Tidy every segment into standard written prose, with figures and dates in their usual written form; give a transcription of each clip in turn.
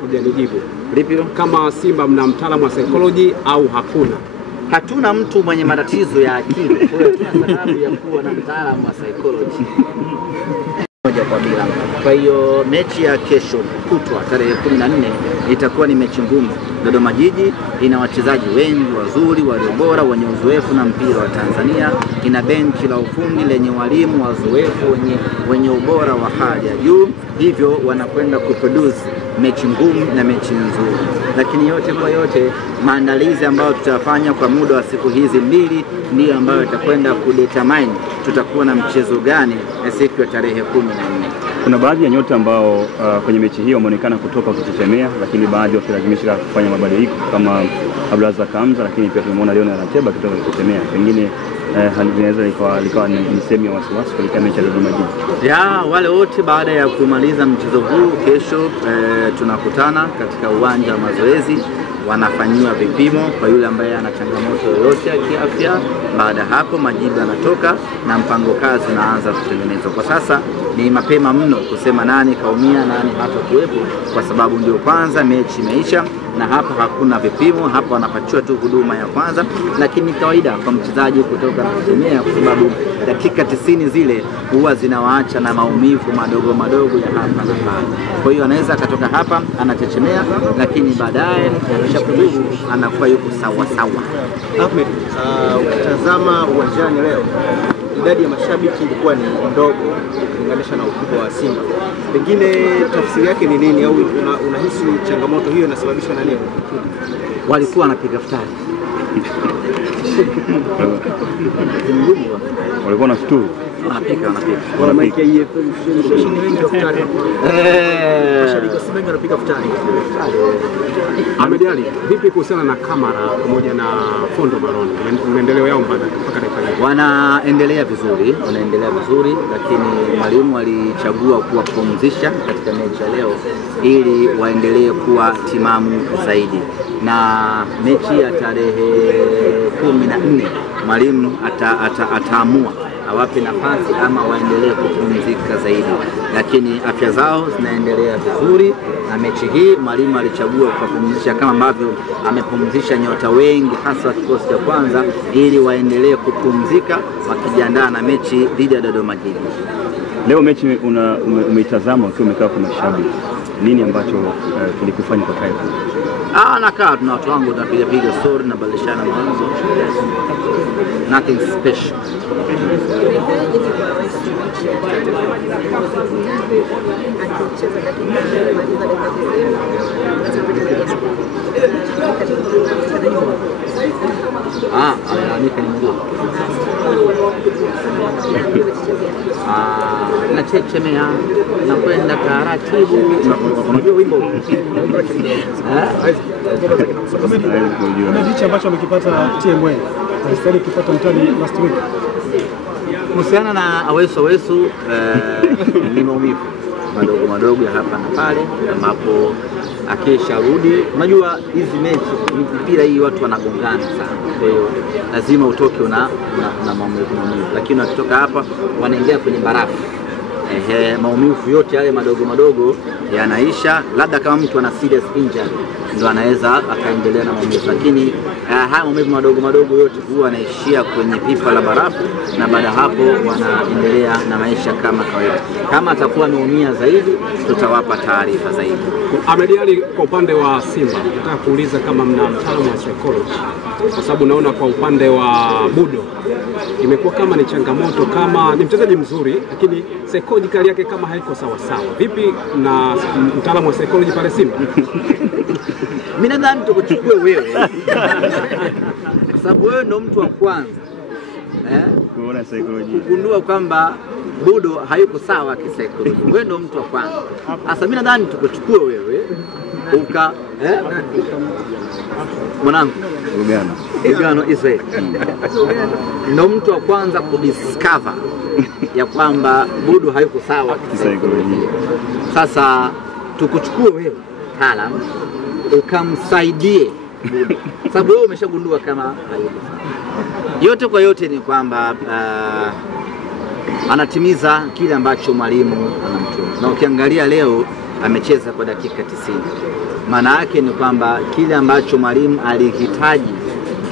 hujanijibu. Lipi? Kama Simba mna mtaalamu wa psychology au hakuna? Hatuna mtu mwenye matatizo ya akili. Kwa hiyo tuna sababu ya kuwa na mtaalamu wa psychology. Moja kwa bila. Kwa hiyo mechi ya kesho kutwa tarehe 14 itakuwa ni mechi ngumu. Dodoma Jiji ina wachezaji wengi wazuri, walio bora, wenye uzoefu na mpira wa Tanzania. Ina benchi la ufundi lenye walimu wazoefu wenye ubora wa hali ya juu. Hivyo wanakwenda kuproduce mechi ngumu na mechi nzuri. Lakini yote kwa yote, maandalizi ambayo tutafanya kwa muda wa siku hizi mbili ndiyo ambayo itakwenda kudetermine tutakuwa na mchezo gani siku ya tarehe 14. Kuna baadhi ya nyota ambao kwenye mechi hii wameonekana kutoka kutetemea, lakini baadhi wakilazimishwa kufanya mabadiliko kama Abdulrazak Hamza, lakini pia tumemwona Leonard Ateba kutoka kutetemea. Pengine inaweza likawa ni sehemu ya wasiwasi katika mechi ya Dodoma Jiji. Wale wote baada ya kumaliza mchezo huu kesho tunakutana katika uwanja wa mazoezi, wanafanyiwa vipimo kwa yule ambaye ana changamoto yoyote ya kiafya. Baada hapo majibu yanatoka na mpango kazi unaanza kutengenezwa. Kwa sasa ni mapema mno kusema nani kaumia, nani hata kuwepo, kwa sababu ndio kwanza mechi imeisha na hapa hakuna vipimo. Hapa wanapatiwa tu huduma ya kwanza, lakini kawaida kwa mchezaji kutoka kutetemea, kwa sababu dakika 90 zile huwa zinawaacha na maumivu madogo madogo ya hapa na pale. Kwa hiyo anaweza akatoka hapa anachechemea, lakini baadaye akishapunguza anakuwa yuko sawa sawa. Ahmed, ukitazama uwanjani leo idadi ya mashabiki ilikuwa ni ndogo ukilinganisha na ukubwa wa Simba. Pengine tafsiri yake ni nini, au unahisi changamoto hiyo inasababishwa na nini? Walikuwa wanapiga futari. Walikuwa na futuru. Wanapika. Wanapika EFM futari. Mashabiki Simba wanapiga futari. Ahmed Ali, vipi kuhusiana na Kamara pamoja na Fondo Maroni? Maendeleo yao mpaka dakika hii? Wanaendelea vizuri, lakini mwalimu alichagua kuwapumzisha katika mechi ya leo ili waendelee kuwa timamu zaidi. Na mechi ya tarehe 14 mwalimu ataamua awape nafasi ama waendelee kupumzika zaidi, lakini afya zao zinaendelea vizuri. Na mechi hii mwalimu alichagua kupumzisha kama ambavyo amepumzisha nyota wengi hasa kikosi cha kwanza, ili waendelee kupumzika wakijiandaa na mechi dhidi ya Dodoma Jiji. Leo mechi umeitazama ukiwa umekaa kwa mashabiki, nini ambacho kilikufanya kwa kae? Nakaa tuna watu wangu, tunapiga story na badilishana mawazo. Nothing special. Amelalamika ni mguu. Nachechemea na kwenda taratibu. Unajua wimbo? Kuna hichi ambacho amekipata TMA. Alistahili kupata mtani last week. Kuhusiana na Awesu ni maumivu madogo ya hapa na pale, ambapo akisharudi, unajua hizi mechi mpira hii watu wanagongana sana, kwa hiyo lazima utoke una maumivu, lakini wakitoka hapa wanaingia kwenye barafu. Maumivu yote yale madogo yanaisha, labda kama mtu ana serious injury ndo anaweza akaendelea na maumivu, lakini haya maumivu madogo yote huwa yanaishia kwenye pipa la barafu, na baada hapo wanaendelea na maisha kama kawaida. Kama atakuwa ameumia zaidi, tutawapa taarifa zaidi. Ahmed Ali, kwa upande wa Simba nataka kuuliza kama mna mtaalamu wa psychology, kwa sababu naona kwa upande wa Budo imekuwa kama ni changamoto, kama ni mchezaji mzuri lakini psychological yake kama haiko sawa. Vipi na mtaalamu wa psychology pale Simba? Mimi nadhani tukuchukue wewe kwa sababu wewe ndo mtu wa kwanza kuona psychology, kugundua kwamba Budo hayuko sawa kisaikolojia. Wewe ndo mtu wa kwanza. Sasa mimi nadhani tukuchukue wewe mwanangu Lugano Israel ndo mtu wa kwanza kudiscover ya kwamba Budo hayuko sawa kisaikolojia. Sasa tukuchukue wewe mtaalam ukamsaidie Budo, sababu wewe umeshagundua kama hayuko sawa. Yote kwa yote ni kwamba anatimiza kile ambacho mwalimu anamtuma. Na ukiangalia leo amecheza kwa dakika 90. Maana yake ni kwamba kile ambacho mwalimu alihitaji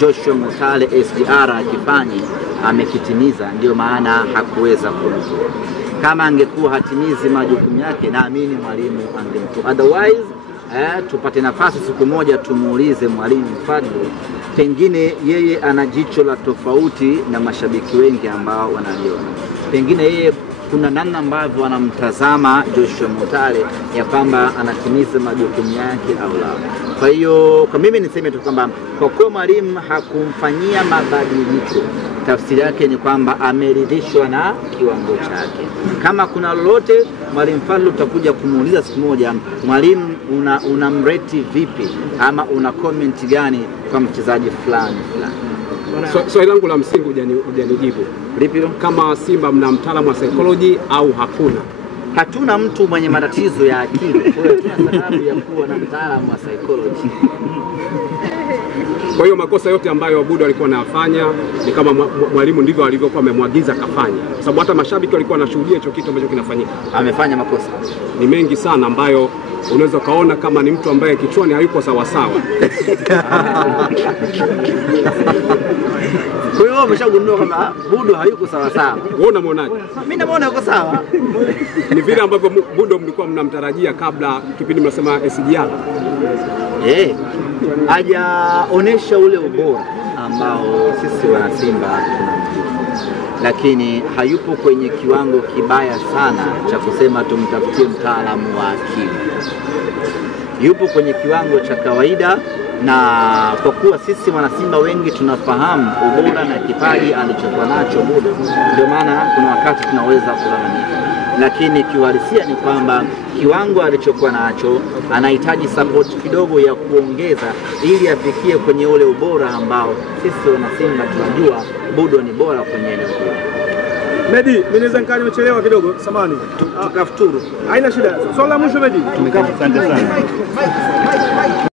Joshua Mutale SGR akifanye amekitimiza, ndio maana hakuweza kumtoa. Kama angekuwa hatimizi majukumu yake, naamini mwalimu angemtoa. Otherwise tupate nafasi siku moja tumuulize mwalimu Fadlu, pengine yeye ana jicho la tofauti na mashabiki wengi ambao wanaliona. Pengine yeye kuna namna ambavyo anamtazama Joshua Mutale ya kwamba anatimiza majukumu yake au la. Kwa hiyo kwa mimi niseme tu kwamba kwa kuwa mwalimu hakumfanyia mabadiliko, tafsiri yake ni kwamba ameridhishwa na kiwango chake. Kama kuna lolote mwalimu Fadlu utakuja kumuuliza siku moja, mwalimu unamreti vipi ama una comment gani kwa mchezaji fulani fulani. Swali langu la msingi hujanijibu. Lipi? Kama Simba mna mtaalamu wa psychology au hakuna? Hatuna mtu mwenye matatizo ya akili. Kwa hiyo tuna sababu ya kuwa na mtaalamu wa psychology. Kwa hiyo makosa yote ambayo Budo alikuwa anafanya ni kama mwalimu ndivyo alivyokuwa amemwagiza akafanya. Kwa sababu hata mashabiki walikuwa wanashuhudia hicho kitu ambacho kinafanyika. Amefanya makosa ni mengi sana ambayo unaweza kaona kama ni mtu ambaye kichwani hayuko sawa sawa. Kwa hiyo umeshagundua kama Budo hayuko sawa sawa. Wewe unamuonaje? Mimi namuona yuko sawa. Ni vile ambavyo Budo mlikuwa mnamtarajia kabla kipindi mnasema SGR. Hajaonesha ule ubora ambao sisi wana Simba tunamjua, lakini hayupo kwenye kiwango kibaya sana cha kusema tumtafutie mtaalamu wa akili. Yupo kwenye kiwango cha kawaida, na kwa kuwa sisi wana Simba wengi tunafahamu ubora na kipaji alichokuwa nacho Budo, ndio maana kuna wakati tunaweza kulalamika. Lakini kiuhalisia ni kwamba kiwango alichokuwa nacho anahitaji support kidogo ya kuongeza ili afikie kwenye ule ubora ambao sisi wana Simba tunajua Budo ni bora kwenye eneo hilo. Medi, mimi naweza nikaa nimechelewa kidogo, samahani. Tukafuturu. Haina shida. Swali la mwisho Medi. Asante sana.